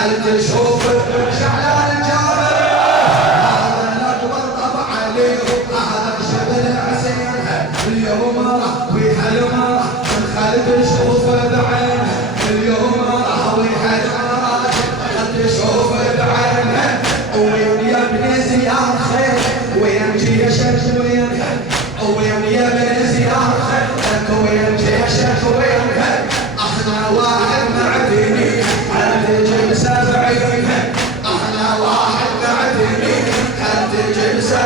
خلت تشوف شعلان الجابر هذا الأكبر طبع عليهم هذا شبل حسين اليوم راح ويحلم خلت تشوف بعينه اليوم راح ويحلم خلت تشوف بعينه وين يا ابن زياد خير وين جيشك وين وين يا ابن زياد خير وين جيشك وين احنا واحد معدني هل 70 احنا واحد معدني هل 70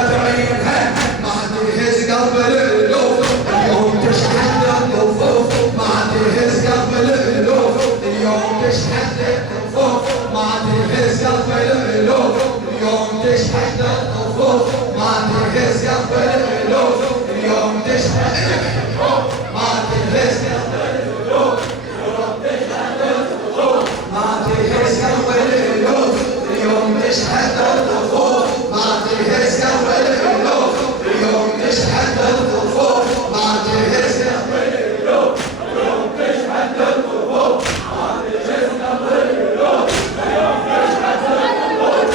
ما تهز قلب الالوف اليوم تشحن الطفوف ما تهز قلب الالوف اليوم تشحن الطفوف ما تهز قلب الالوف اليوم تشحن الطفوف ما تهز قلب الالوف اليوم تشحن الطفوف ما تهز قلب الالوف ما تهز قلب الالوف اليوم تشحن الطفوف ما تهز قلب الالوف اليوم تشحن الطفوف ما تهز قلب الالوف اليوم تشحن الطفوف ما تهز قلب الالوف اليوم تشحن الطفوف ما تهز قلب الالوف اليوم تشحن الطفوف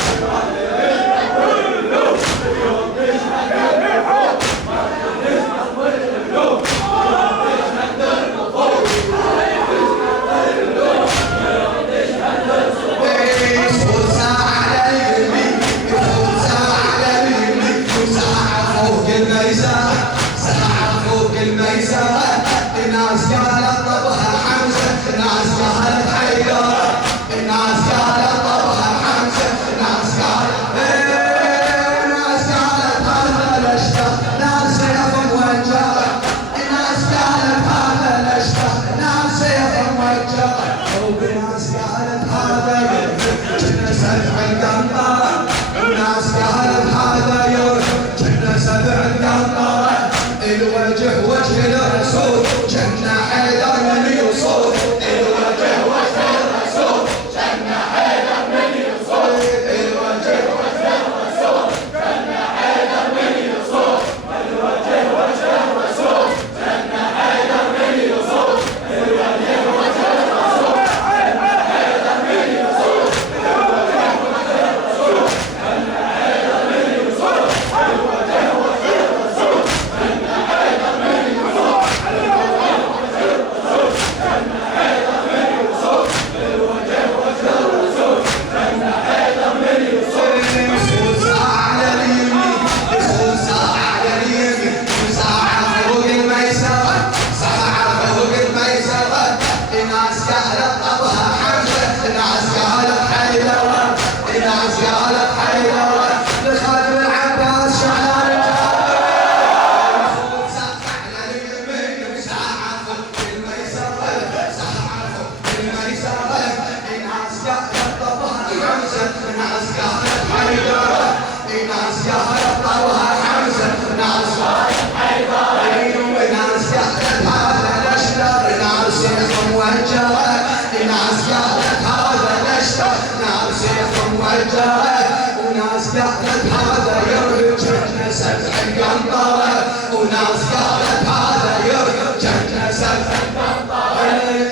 ما تهز قلب الالوف الناس قالت طبها حمزة الناس قالت حيدر الناس قالت طبها حمزة الناس قالت الناس قالت هذا الاشتر ناس سيف موجه الناس قالت هذا الاشتر ناس سيف موجه وناس قالت هذا كنا سبع القنطرة الناس قالت هذا يوم كنا سبع القنطرة الوجه وجه الرسول جنة حيدر من يوصل الوجه وجه الرسول جنة حيدر من يوصل الوجه وجه الرسول جنة حيدر من يوصل الوجه وجه الرسول جنة حيدر من يوصل الوجه وجه الرسول جنة حيدر من يوصل الوجه وجه الرسول جنة حيدر من يوصل الوجه وجه الرسول جنة حيدر من يوصل وناس قالت هذا يرجع سبع القنطرة وناس قالت هذا يرجع سبع القنطرة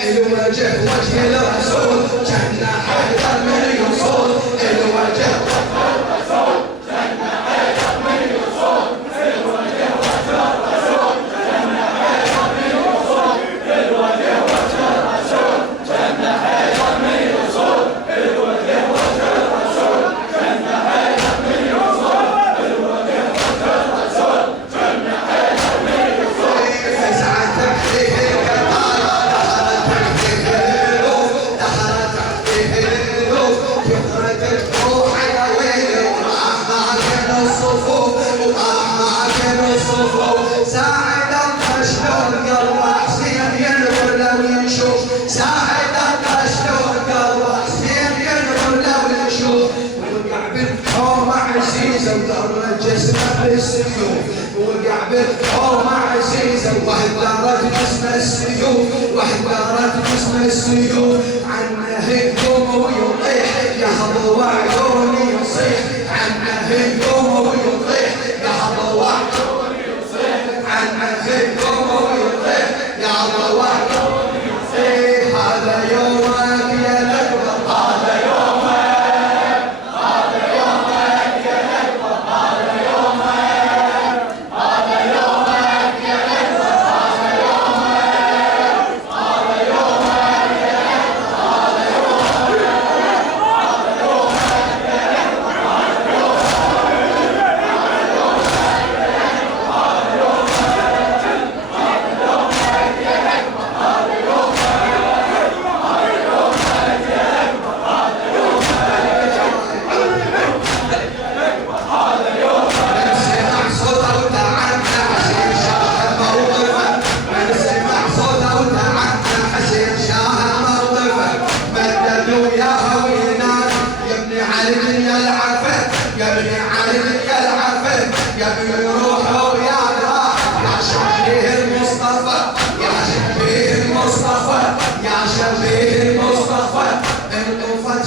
الوجه وجه الرسول جنة حيدر من يوصل الوجه وجه الرسول جنة حيدر من يوصل الوجه وجه الرسول جنة حيدر من يوصل الوجه وجه الرسول جنة حيدر من يوصل الوجه وجه الرسول جنة حيدر من يوصل الوجه وجه الرسول جنة حيدر من يوصل فزعت تحتيه القطار دخلت تحتيه الالوف دخلت تحتيه الالوف كثرت الروح يا ويلي وراح معكن الصفوف وراح معكن الصفوف ساعد القشلون قلب حسين ينظر لو يشوف ساعد القشلون قلب حسين ينظر لو يشوف وقع بالحوم عزيزة وضرت جسمه بالسيوف وقع بالحوم عزيزة واهدرت جسم السيوف واهدرت جسم السيوف عنه يقوم ويطيح يهض وعيوني يصيح عنه يقوم ويطيح يهض وعيوني يصيح عنه يقوم ويطيح يهض وعيوني يصيح هذا يومك يا الأكبر هذا يومك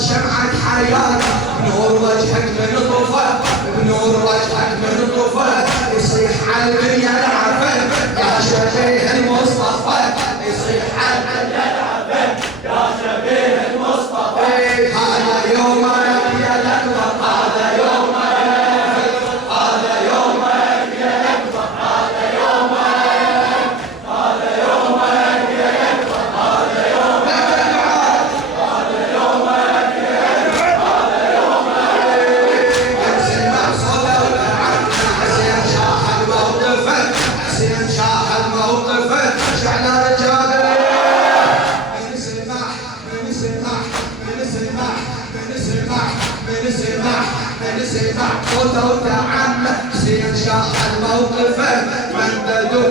شمعة حياتك، بنور وجهك من طفى، بنور وجهك من طفى، يصيح على الدنيا العفن يا شبيه المصطفى، يصيح على الدنيا العفن يا شبيه المصطفى. هذا يومك يا الأكبر، هذا يومك، هذا يومك يا الأكبر، هذا يومك، هذا يومك يا الأكبر، هذا يومك، هذا يومك يا الأكبر، هذا يومك. حسين صلى حسين شاهد موقفه، حسين شاهد موقفه، شعل رجاله من سمح، من سمح، من سمح، من سمح، من سمح، من سمح صوته وتعمى. حسين شاهد موقفه، مددوا